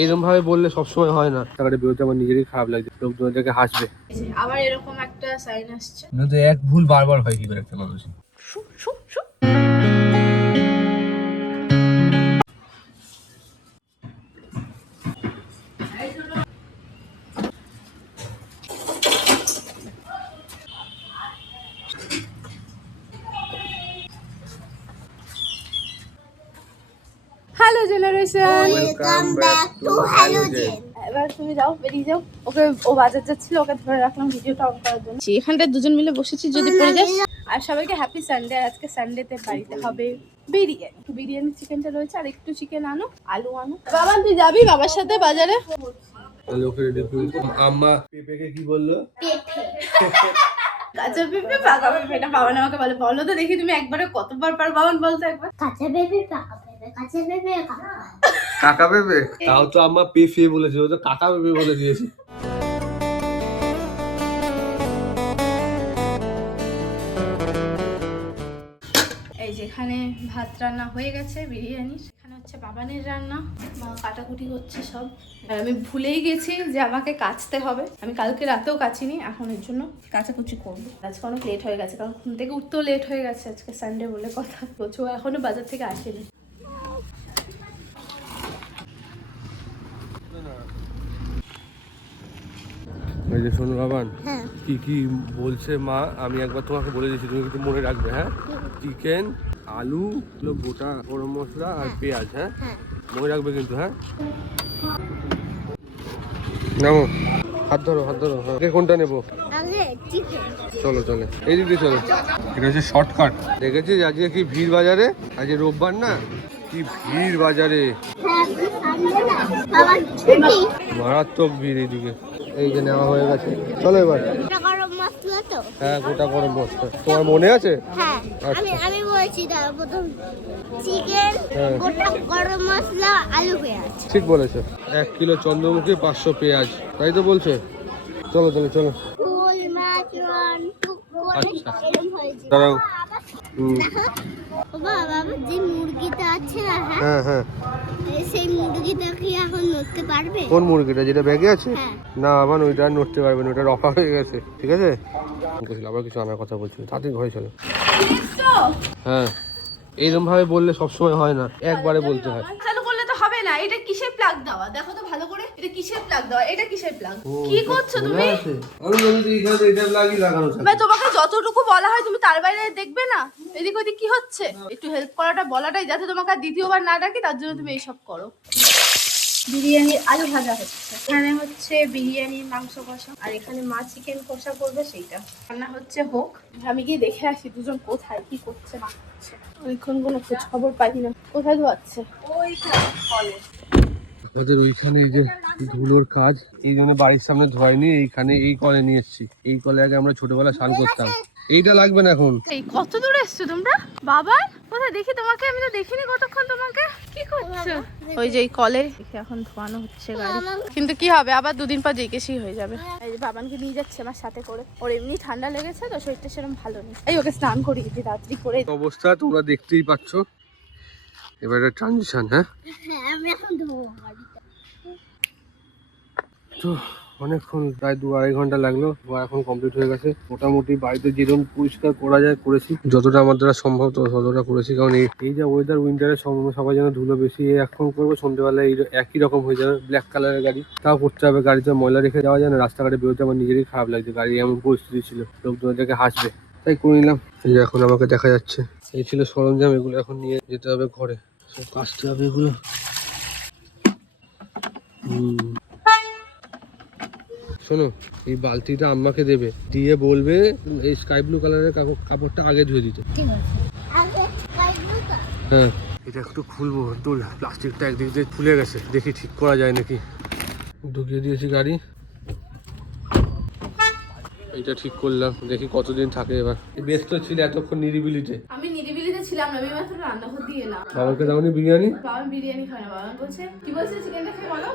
এইরকম ভাবে বললে সবসময় হয় না। টাকাটা বেরোতে আমার নিজেরই খারাপ লাগছে, লোকজনদেরকে হাসবে। আবার এরকম একটা সাইন আসছে। কিন্তু এক ভুল বারবার হয় কি করে একটা মানুষ। Hello generation, welcome back to halogen. এবার তুমি যাও, বেরিয়ে যাও। ওকে, ও বাজার যাচ্ছিল, ওকে ধরে রাখলাম ভিডিওটা অন করার জন্য। এখানটায় দুজন মিলে বসেছি, যদি পড়ে যাস। আর সবাইকে হ্যাপি সানডে। আজকে সানডেতে বাড়িতে হবে বিরিয়ানি। বিরিয়ানি চিকেনটা রয়েছে, আর একটু চিকেন আনো, আলু আনো। বাবা তুই যাবি বাবার সাথে বাজারে? আম্মা পেঁপেকে কি বললো? কাঁচা পেঁপে পাকা পেঁপে। এটা বাবা আমাকে বলে, বলো তো দেখি তুমি একবারে কতবার পার বাবান বলতো একবার। কাঁচা পেঁপে পাকা পেঁপে, কাঁচা পেঁপে কাকা কাকা পেঁপে। তাও তো আম্মা পেঁপে বলেছে, ও তো কাকা পেঁপে বলে দিয়েছে। এই যেখানে ভাত রান্না হয়ে গেছে বিরিয়ানি, সেখানে হচ্ছে বাবানের রান্না, মা কাটাকুটি হচ্ছে সব। আর আমি ভুলেই গেছি যে আমাকে কাচতে হবে। আমি কালকে রাতেও কাচিনি, এখন এর জন্য কাচাকুচি করবো। আজকে অনেক লেট হয়ে গেছে, কারণ ঘুম থেকে উঠতেও লেট হয়ে গেছে। আজকে সানডে বলে কথা, প্রচুর এখনো বাজার থেকে আসেনি। এই যে শোনো বাবান, কি কি বলছে মা, আমি একবার তোমাকে বলে দিচ্ছি, তুমি কিন্তু মনে রাখবে। হ্যাঁ, চিকেন, আলু, গোটা গরম মশলা আর পেঁয়াজ। হ্যাঁ, মনে রাখবে কিন্তু। হ্যাঁ, নামো, হাত ধরো হাত ধরো। হ্যাঁ, কোনটা নেবো? আগে চিকেন। চলো চলো, এই দিকে চলো। এটা হচ্ছে শর্টকাট। দেখেছিস আজকে কি ভিড় বাজারে? আজকে রোববার না, কি ভিড় বাজারে, মারাত্মক ভিড় এইদিকে। এই যে নেওয়া হয়ে গেছে, চলো এবার। গরম মশলা তো? হ্যাঁ, গোটা গরম মশলা। তোমার মনে আছে? হ্যাঁ, আমি বলছি দাঁড়া, প্রথম চিকেন, গোটা গরম মশলা, আলু, পেঁয়াজ। ঠিক বলেছো। 1 কিলো চন্দ্রমুখী, 500 পেঁয়াজ, তাই তো বলছে। চলো চলো চলো। ফুল মাছ রান টুক করে এরকম হয়েছে। দাঁড়াও। বাবা, বাবা যে মুরগিটা আছে না, হ্যাঁ হ্যাঁ, সেই মুরগিটা কি এখন নড়তে পারবে? কোন মুরগিটা যেটা ব্যাগে আছে? হ্যাঁ। না আবার ওইটা আর নড়তে পারবে না, ওইটা রফা হয়ে গেছে। ঠিক আছে, আবার কিছু আনার কথা বলছিল, তাড়াতাড়ি ঘরে চলো। হ্যাঁ, এইরকম ভাবে বললে সবসময় হয় না, একবারে বলতে হয়। চালু করলে তো হবে না। এটা কিসের প্লাগ দেওয়া দেখো তো ভালো করে। এটা কিসের প্লাগ দেওয়া? এটা কিসের প্লাগ? কি করছো তুমি? তোমাকে যতটুকু বলা হয় তুমি তার বাইরে দেখবে না। এদিক ওদিক কি হচ্ছে? একটু হেল্প করাটা বলাটাই, যাতে তোমাকে আর দ্বিতীয়বার না ডাকি, তার জন্য তুমি এইসব করো। বিরিয়ানির আলু ভাজা হচ্ছে, এখানে হচ্ছে বিরিয়ানির মাংস কষা, আর এখানে মা চিকেন কষা করবে, সেইটা রান্না হচ্ছে হোক। আমি গিয়ে দেখে আসি দুজন কোথায় কি করছে না করছে। অনেকক্ষণ কোনো খোঁজ খবর পাই না। কোথায় ধোয়াচ্ছে? আমাদের ওইখানে এই যে ধুলোর কাজ, এই জন্য বাড়ির সামনে ধোয়াইনি, এইখানে এই কলে নিয়ে এসেছি। এই কলে আগে আমরা ছোটবেলা স্নান করতাম। এইটা লাগবে না এখন। এই কত দূরে এসছো তোমরা? বাবা কোথায় দেখি তোমাকে? আমি তো দেখিনি কতক্ষণ তোমাকে। কি করছো? ওই যে এই কলে এখন ধোয়ানো হচ্ছে গাড়ি। কিন্তু কি হবে, আবার দুদিন পর জিজ্ঞেসই হয়ে যাবে। এই যে বাবানকে নিয়ে যাচ্ছে আমার সাথে করে। ওর এমনি ঠান্ডা লেগেছে তো, শরীরটা সেরকম ভালো নেই। এই ওকে স্নান করিয়েছি রাত্রি করে। অবস্থা তোমরা দেখতেই পাচ্ছ। এবার ট্রানজিশন। হ্যাঁ, আমি এখন ধোবো গাড়িটা। তো অনেকক্ষণ, প্রায় 2-2.5 ঘন্টা লাগলো। এখন কমপ্লিট হয়ে গেছে মোটামুটি। বাড়িতে যেরকম পরিষ্কার করা যায় করেছি, যতটা আমার দ্বারা সম্ভব ততটা করেছি। কারণ এই যে ওয়েদার, উইন্টারের সবাই যেন ধুলো বেশি। এখন করবো সন্ধ্যেবেলায় এই একই রকম হয়ে যাবে, ব্ল্যাক কালারের গাড়ি, তাও করতে হবে। গাড়িতে ময়লা রেখে যাওয়া যায় না, রাস্তাঘাটে বেরোতে আমার নিজেরই খারাপ লাগছে। গাড়ি এমন পরিস্থিতি ছিল, লোকজনদেরকে হাসবে, তাই করে নিলাম। এই যে এখন আমাকে দেখা যাচ্ছে, এই ছিল সরঞ্জাম, এগুলো এখন নিয়ে যেতে হবে ঘরে, সব কাচতে হবে এগুলো। শোনো, এই বালতিটা আম্মাকে দেবে, দিয়ে বলবে এই স্কাই ব্লু কালারের কাপড়টা আগে ধুয়ে দিতে। ঠিক আছে, আগে কাটবো। হ্যাঁ, এটা একটু খুলবো। তো প্লাস্টিকটা একদিক দিয়ে খুলে গেছে, দেখি ঠিক করা যায় নাকি। ঢুকিয়ে দিয়েছি গাড়ি, এটা ঠিক করলাম, দেখি কতদিন থাকে। এবার ব্যস্ত ছিল এতক্ষণ নিরিবিলিতে। আমি নিরিবিলিতে ছিলাম বলছিলাম রবিবার তো রান্নাঘর দিয়ে না। বাবাকে দাওনি বিরিয়ানি? বাবা বিরিয়ানি খায় না, বাবা বলছে কি বলছে চিকেনটা খেয়ে বলো।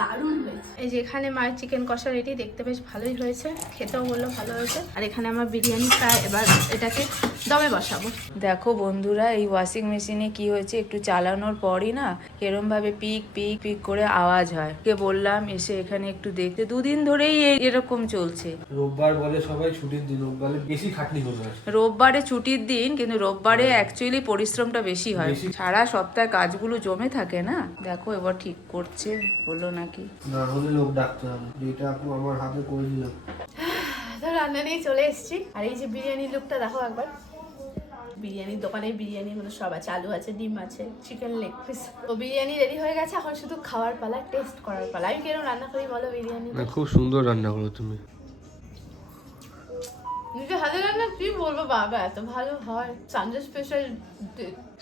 দারুণ হয়েছে। এই যে এখানে মায়ের চিকেন কষা রেডি, দেখতে বেশ ভালোই হয়েছে, খেতেও বললো ভালো হয়েছে। আর এখানে আমার বিরিয়ানি ফ্রাই, এবার এটাকে দমে বসাবো। দেখো বন্ধুরা, এই ওয়াশিং মেশিনে কি হয়েছে, একটু চালানোর পরই না এরম ভাবে পিক পিক পিক করে আওয়াজ হয়। কে বললাম এসে এখানে একটু দেখতে, দুদিন ধরেই এরকম চলছে। রোববার বলে সবাই ছুটির দিন, রোববারে বেশি খাটনি করবে। রোববারে ছুটির দিন, কিন্তু রোববারে অ্যাকচুয়ালি পরিশ্রমটা বেশি হয়, সারা সপ্তাহে কাজগুলো জমে থাকে না। দেখো এবার ঠিক করছে, বললো নাকি না হলে লোক ডাকতে হবে, যেটা আপু আমার হাতে করে দিলাম। তো রান্না নিয়ে চলে এসেছি। আর এই যে বিরিয়ানির লুকটা দেখো একবার। বিরিয়ানির দোকানে বিরিয়ানি মানে সব আছে, আলু আছে, ডিম আছে, চিকেন লেগ পিস। তো বিরিয়ানি রেডি হয়ে গেছে, এখন শুধু খাওয়ার পালা, টেস্ট করার পালা। আমি কেন রান্না করি বলো বিরিয়ানি? না খুব সুন্দর রান্না করো তুমি। নিজে হাতে রান্না কি বলবো বাবা, এত ভালো হয়। Sunday special,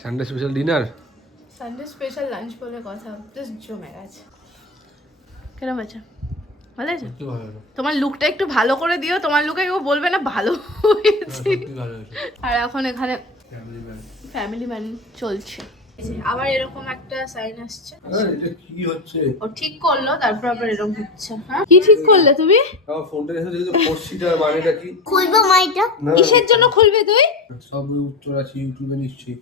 Sunday special dinner, Sunday special lunch বলে কথা, জাস্ট জমে গেছে। কেরম আছে? ভালো আছে? কি ভালো হলো, তোমার লুকটা একটু ভালো করে দিও, তোমার লুকে কেউ বলবে না ভালো হয়েছে। কি ভালো হয়েছে। আর এখন এখানে ফ্যামিলি ম্যান, ফ্যামিলি ম্যান চলছে। আবার এরকম একটা সাইন আসছে, এটা কি হচ্ছে? ও ঠিক করলো, তারপর আবার এরকম হচ্ছে। হ্যাঁ কি ঠিক করলে তুমি? আমার ফোনটা এসে দেখি তো পড়ছিটার মানেটা কি? খুলবো মাইটা। কিসের জন্য খুলবে তুই? সব উত্তর আছে ইউটিউবে নিশ্চয়ই।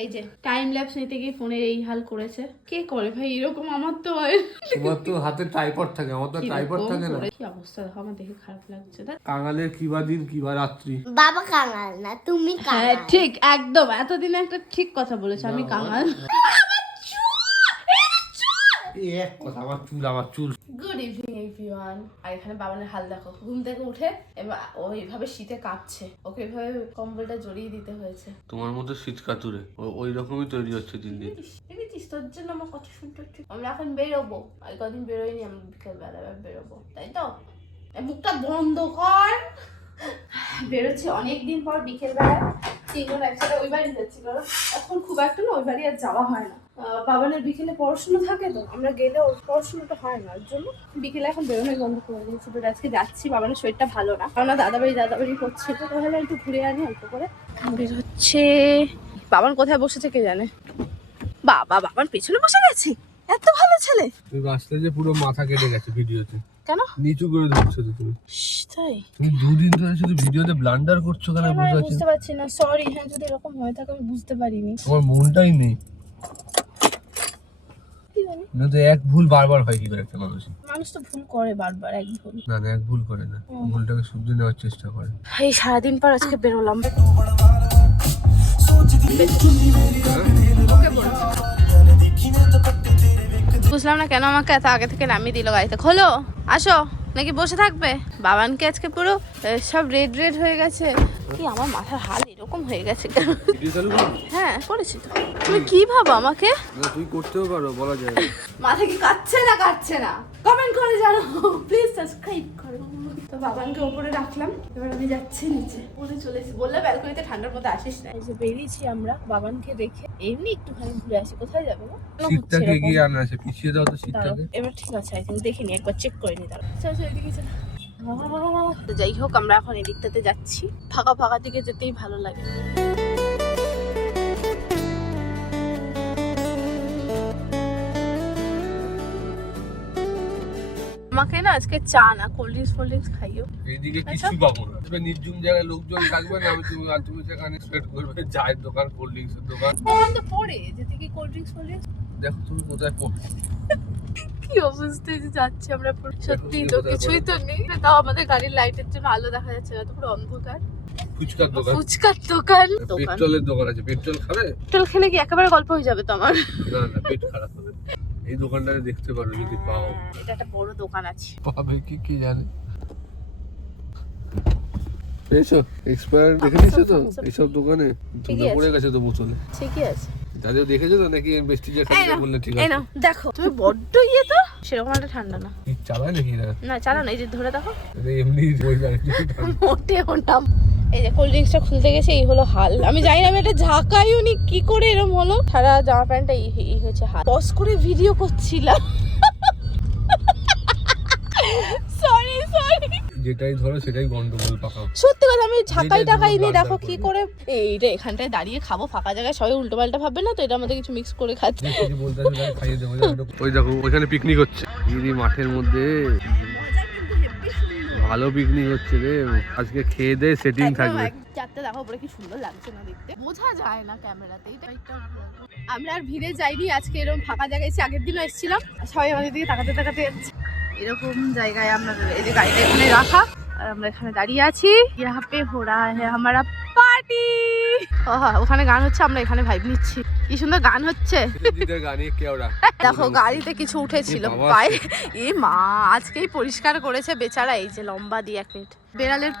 এই যে টাইম ল্যাপস নিতে গিয়ে ফোনের এই হাল করেছে। কে করে ভাই এরকম? আমার তো হয়। তোমার তো হাতে ট্রাইপড থাকে, আমার তো ট্রাইপড থাকে না। কি অবস্থা দেখো, আমার দেখে খারাপ লাগছে। কাঙালের কিবা দিন কিবা রাত্রি। বাবা কাঙাল না, তুমি হ্যাঁ কাঙাল। ঠিক, একদম এতদিনে একটা ঠিক কথা বলেছে, আমি কাঙাল। এক কথা, আমার চুল। Good evening everyone. আর এখানে বাবানের হাল দেখো, ঘুম থেকে উঠে এবার ও এইভাবে শীতে কাঁপছে, ওকে এইভাবে কম্বলটা জড়িয়ে দিতে হয়েছে। তোমার মতো শীত কাতুরে ওই রকমই তৈরি হচ্ছে দিন দিন। দেখেছিস তোর জন্য আমার কথা শুনতে হচ্ছে। আমরা এখন বেরোবো, আর কদিন বেরোয়নি, আমরা বিকেল বেলা বেরোবো, তাই তো? মুখটা বন্ধ কর। বেরোচ্ছি অনেকদিন পর বিকেল বেলা, তিনজন একসাথে ওই বাড়ি যাচ্ছি, কারণ এখন খুব একটা না ওই বাড়ি আর যাওয়া হয় না। বাবানের বিকেলে পড়াশোনা থাকে, তো আমরা গেলে ওর পড়াশোনাটা হয় না, ওর জন্য বিকেলে এখন বেরোনোই বন্ধ করে দিয়েছি। বাট আজকে যাচ্ছি, বাবানের শরীরটা ভালো না, কারণ দাদাবাড়ি করছে, তো তাহলে একটু ঘুরে আনি অল্প করে। বের হচ্ছে, বাবান কোথায় বসে থেকে জানে? বাবার পেছনে বসে গেছে, এত ভালো ছেলে। তুমি রাস্তায় যে পুরো মাথা কেটে গেছে ভিডিওতে। কেন? নিচু করে ধরছো তো তুমি। তাই তুমি দুদিন ধরে শুধু ভিডিওতে ব্লান্ডার করছো কেন বুঝতে পারছি না, সরি। হ্যাঁ যদি এরকম হয়ে থাকে আমি বুঝতে পারিনি। তোমার মনটাই নেই। না তো এক ভুল বারবার হয় কি করে একটা মানুষের? মানুষ তো ভুল করে বারবার, এক ভুল না এক ভুল করে না, ভুলটাকে শুধরে নেওয়ার চেষ্টা করে। এই সারাদিন পর আজকে বেরোলাম। বুঝলাম না কেন আমাকে এত আগে থেকে নামিয়ে দিল গাড়িতে। খোলো, আসো, নাকি বসে থাকবে? বাবানকে আজকে পুরো সব রেড রেড হয়ে গেছে। কি আমার মাথার হাল এরকম হয়ে গেছে কেন? হ্যাঁ করেছি তো। তুমি কি ভাবো আমাকে? না তুই করতেও পারো, বলা যায়। মাথা কি কাটছে না কাটছে না? কমেন্ট করে জানো, প্লিজ সাবস্ক্রাইব করো। তো বাবানকে উপরে রাখলাম, এবার আমি যাচ্ছি নিচে। উপরে চলে এসেছি, বললে ব্যালকনিতে ঠান্ডার মধ্যে আসিস না। এই যে বেরিয়েছি আমরা বাবানকে রেখে, এমনি একটুখানি ঘুরে আসি। কোথায় যাবো? শীতটাকে এগিয়ে আনা আছে, পিছিয়ে দাও তো শীতটাকে। এবার ঠিক আছে, আই থিঙ্ক দেখিনি, একবার চেক করে নি। তারা চল চল এদিকে চল। তো যাই হোক, আমরা এখন এদিকটাতে যাচ্ছি। ফাঁকা ফাঁকা দিকে যেতেই ভালো লাগে। আমাকে না আজকে চা না, কোল্ড ড্রিঙ্কস খাইও। এইদিকে কিছু পাবো না, তবে নির্জুম জায়গায় লোকজন থাকবে না, তুমি সেখানে সেট করবে চায়ের দোকান, কোল্ড ড্রিঙ্কসের দোকান। তখন তো পরে যেতে কি কোল্ড ড্রিঙ্কস দেখো তুমি কোথায় পড়ছো। কি অবস্থায় যে যাচ্ছি আমরা, সত্যি তো কিছুই তো নেই। তাও আমাদের গাড়ির লাইটের জন্য আলো দেখা যাচ্ছে না, তো পুরো অন্ধকার। ফুচকার দোকান, ফুচকার দোকান, পেট্রোলের দোকান আছে। পেট্রোল খাবে? পেট্রোল খেলে কি একেবারে গল্প হয়ে যাবে তো আমার? না পেট খারাপ হবে। এই দোকানটাতে দেখতে পারো যদি পাও। এটা একটা বড় দোকান আছে, পাবে কি জানে। পেয়েছো? এক্সপায়ার দেখে নিয়েছো তো এইসব দোকানে? ধুলো পড়ে গেছে তো বোতলে। ঠিকই আছে। দাদা দেখেছো তো নাকি ইনভেস্টিগেট করতে বললে? ঠিক আছে, দেখো তুমি বড্ড ইয়ে তো, সেরকম একটা ঠান্ডা না। ঠিক চালায় নাকি না? না চালা না, এই যে ধরে দেখো, এমনি ওই গাড়ি মোটে ওটা। এই যে কোল্ড ড্রিঙ্কসটা খুলতে গেছে, এই হলো হাল। আমি জানি না, আমি এটা ঝাঁকাইও নি, কি করে এরকম হলো। সারা জামা প্যান্টটা এই হয়েছে হাল। পজ করে ভিডিও করছিলাম, সরি। যেটাই ধরো সেটাই গন্ডগোল পাকাও। সত্যি কথা, আমি ঝাঁকাই যেটাই টাকাই ধরো নিয়ে দেখো গাল কি করবে। করে এইটা এখানটায় দাঁড়িয়ে খাবো ফাঁকা জায়গায়, সবাই উল্টো পাল্টা ভাববে না তো, এটা আমাদের কিছু মিক্স করে খাচ্ছে। যে কিছু বলতে আসবে তাকে খাইয়ে দেবো। ওই দেখো ওইখানে পিকনিক হচ্ছে ইরি মাঠের মধ্যে, ভালো পিকনিক হচ্ছে রে। আজকে খেয়ে দে সেটিং থাকবে। চারটে দেখো উপরে কি সুন্দর লাগছে না দেখতে, বোঝা যায় না ক্যামেরাতে। আমরা আর ভিড়ে যাইনি আজকে, এরকম ফাঁকা জায়গায় এসে আগের দিনও এসেছিলাম, সবাই আমাদের দিকে তাকাতে তাকাতে যাচ্ছে। এরকম জায়গায় আমরা, এই যে গাড়িটা এখানে রাখা আর আমরা এখানে দাঁড়িয়ে আছি। ইহা পে হো রাহা হ্যায় হামারা পার্টি। ওখানে গান হচ্ছে, আমরা এখানে ভাইব নিচ্ছি। কি সুন্দর গান হচ্ছে। দেখো গাড়িতে কিছু উঠেছিল পায়ে, এ মা আজকেই পরিষ্কার করেছে বেচারা। এই যে লম্বা দিয়ে 1 মিনিট বেড়ালের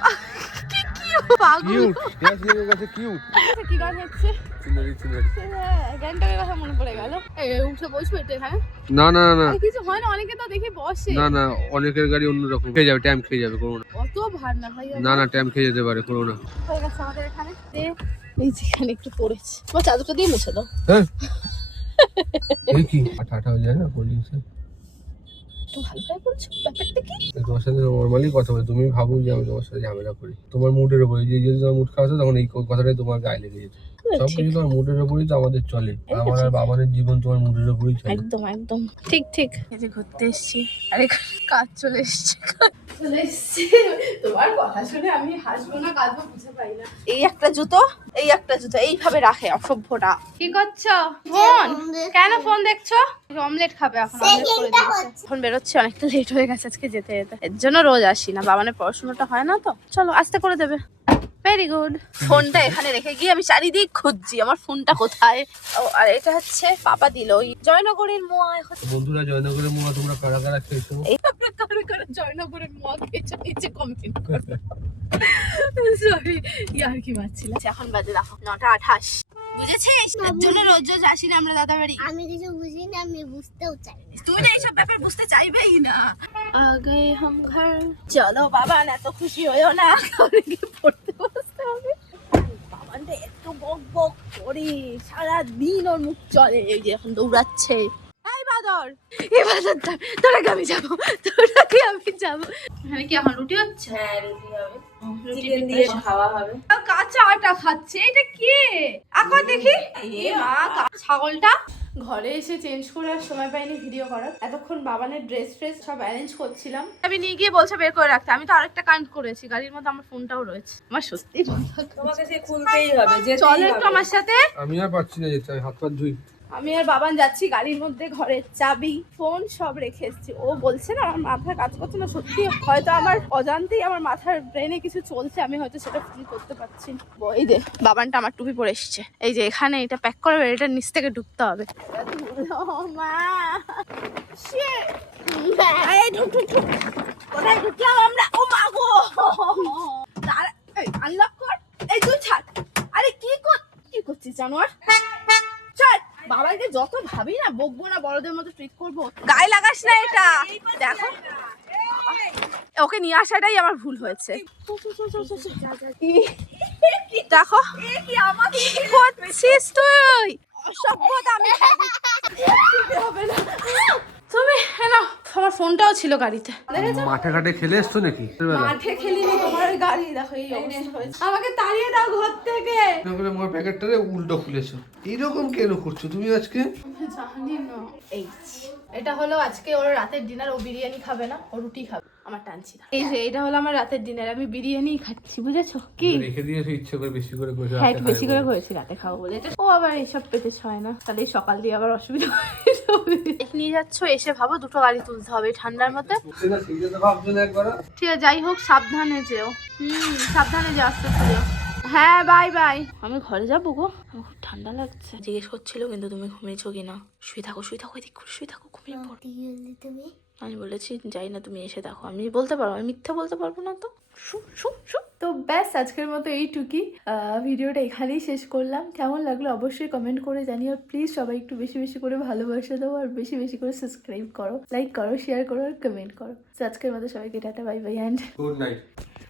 পাগল কি গান হচ্ছে, গ্যাংটকের কথা মনে পড়ে গেল। উঠে বসবো এটা এখানে? না না না কিছু হয় না, অনেকে তো দেখি বসে। না না, অনেকের গাড়ি অন্যরকম খেয়ে যাবে, টাইম খেয়ে যাবে, করো না। অত ভার না ভাই, না না, টাইম খেয়ে যেতে পারে, করো না। হয়ে গেছে আমাদের এখানে। এই যেখানে একটু পড়েছে, তোমার চাদরটা দিয়ে মুছে দাও। হ্যাঁ এই কি আঠা হয়ে যায় না কোল্ড ড্রিঙ্কসে। একটু হালকা করছো, ব্যাপারটা কি? তোমার সাথে নর্মালি কথা বলি, তুমি ভাবো যে আমি তোমার সাথে ঝামেলা করি। তোমার মুডের উপরে, যে যদি তোমার মুড খারাপ আছে তখন এই কথাটাই তোমার গায়ে লেগে যেত। সবকিছু তোমার মুডের উপরই তো আমাদের চলে। আমার আর বাবানের জীবন তোমার মুডের উপরই চলে। একদম একদম ঠিক ঠিক। এই যে ঘুরতে এসেছি, আরে কাজ চলে এসেছে। তোমার কথা শুনে আমি হাসবো না কাঁদবো বুঝে পাই না। এই একটা জুতো, এই একটা জুতো এইভাবে রাখে অসভ্যটা। কি করছো? ফোন? কেন ফোন দেখছো? অমলেট খাবে এখন, অমলেট করে দিয়েছে। এখন বেরোচ্ছে, অনেকটা লেট হয়ে গেছে আজকে যেতে যেতে, এর জন্য রোজ আসি না। বাবানের পড়াশোনাটা হয় না তো, চলো আস্তে করে দেবে। Very good. ফোনটা এখানে রেখে গিয়ে আমি চারিদিক খুঁজছি আমার ফোনটা কোথায়। ও আর এটা হচ্ছে পাপা দিল ওই জয়নগরের মোয়া। এখন বন্ধুরা, জয়নগরের মোয়া তোমরা কারা কারা খেয়েছো? এইভাবে কারো জয়নগরের মোয়া খেয়েছো নিচে কমেন্ট করো। সরি, ইয়ার কি মারছিলাম। এখন বাজে দেখো 9:28, বুঝেছিস? তার জন্য রোজ রোজ আসি না আমরা দাদা বাড়ি। আমি কিছু বুঝি না, আমি বুঝতেও চাই না। তুই না এইসব ব্যাপার বুঝতে চাইবেই না। আগে হাম ঘর চলো বাবা, না তো খুশি হইও না, ঘরে গিয়ে পড়তে বসতে হবে। বাবানটা একটু বক বক করি, সারাদিন ওর মুখ চলে। এই যে এখন দৌড়াচ্ছে। এই বাদর, এই বাদর তোরাকে আমি যাবো, তোরাকে আমি যাবো। এখানে কি এখন রুটি হচ্ছে? হ্যাঁ রুটি হবে, চিকেন দিয়ে খাওয়া হবে। কাঁচা আটা খাচ্ছে, এটা কে? এখন দেখি এ মা, ছাগলটা। ঘরে এসে চেঞ্জ করে আর সময় পাইনি ভিডিও করার। এতক্ষণ বাবানের ড্রেস ফ্রেস সব অ্যারেঞ্জ করছিলাম। আমি নিয়ে গিয়ে বলছে বের করে রাখতে, আমি তো আরেকটা কানেক্ট করেছি গাড়ির মধ্যে, আমার ফোনটাও রয়েছে। আমার সত্যি তোমাকে সে খুলতেই হবে, চলো একটু আমার সাথে। আমি আর পাচ্ছি না যেতে, হাত পা ধুই। আমি আর বাবান যাচ্ছি, গাড়ির মধ্যে ঘরের চাবি ফোন সব রেখে এসেছি। ও বলছে না আমার মাথা কাজ করছে না, সত্যি হয়তো আমার অজান্তেই আমার মাথার ব্রেনে কিছু চলছে, আমি হয়তো সেটা ফিল করতে পারছি না। এই যে বাবানটা আমার টুপি পরে এসছে, এই যে এখানে এটা প্যাক করে এটা নিচ থেকে ঢুকতে হবে। মা কোথায় ঢুকলাম আমরা? ও মা গো, আনলক কর। এই তুই ছাড়, আরে কি করছিস জানোয়ার? চল, বাবাকে যত ভাবি না বকবো না, বড়দের মতো ট্রিট করবো। গায়ে লাগাস না এটা, দেখো ওকে নিয়ে আসাটাই আমার ভুল হয়েছে। দেখো কি করছিস তুই, অসভ্যতা। আমি হবে না, তুমি না, আমার ফোনটাও ছিল গাড়িতে। মাঠে ঘাটে খেলে এসছো নাকি? মাঠে খেলিনি, তোমার ওই গাড়ি দেখো এই অবস্থা হয়েছে। আমাকে তাড়িয়ে দাও ঘর থেকে। আমার প্যাকেটটারে উল্টো খুলেছো, এইরকম কেন করছো তুমি আজকে? জানি না। এই এটা হলো আজকে ওর রাতের ডিনার। ও বিরিয়ানি খাবে না, ও রুটি খাবে। আমার টানছি না। এই যে এটা হলো আমার রাতের ডিনার, আমি বিরিয়ানি খাচ্ছি, বুঝেছো? কি রেখে দিয়েছো ইচ্ছে করে, বেশি করে করেছো? হ্যাঁ একটু বেশি করে করেছি রাতে খাবো বলে। ও আবার এইসব পেতে হয় না, তাহলে সকাল দিয়ে আবার অসুবিধা নিয়ে যাচ্ছ, এসে ভাবো দুটো গাড়ি তুলতে হবে ঠান্ডার মধ্যে। ঠিক আছে, যাই হোক সাবধানে যেও। সাবধানে যাও, আস্তে আস্তে যাও। হ্যাঁ বাই বাই। আমি ঘরে যাবো গো, আমার খুব ঠান্ডা লাগছে। জিজ্ঞেস করছিল কিন্তু তুমি ঘুমিয়েছো কিনা। শুয়ে থাকো এদিক করে শুয়ে থাকো, ঘুমিয়ে পড়ো। তুমি আমি বলেছি যাই না, তুমি এসে দেখো। আমি বলতে পারবো, আমি মিথ্যা বলতে পারবো না তো। তো ব্যাস আজকের মতো এইটুকুই। ভিডিওটা এখানেই শেষ করলাম। কেমন লাগলো অবশ্যই কমেন্ট করে জানিও। প্লিজ সবাই একটু বেশি বেশি করে ভালোবাসা দাও, আর বেশি বেশি করে সাবস্ক্রাইব করো, লাইক করো, শেয়ার করো আর কমেন্ট করো। তো আজকের মতো সবাইকে tata, bye bye and good night.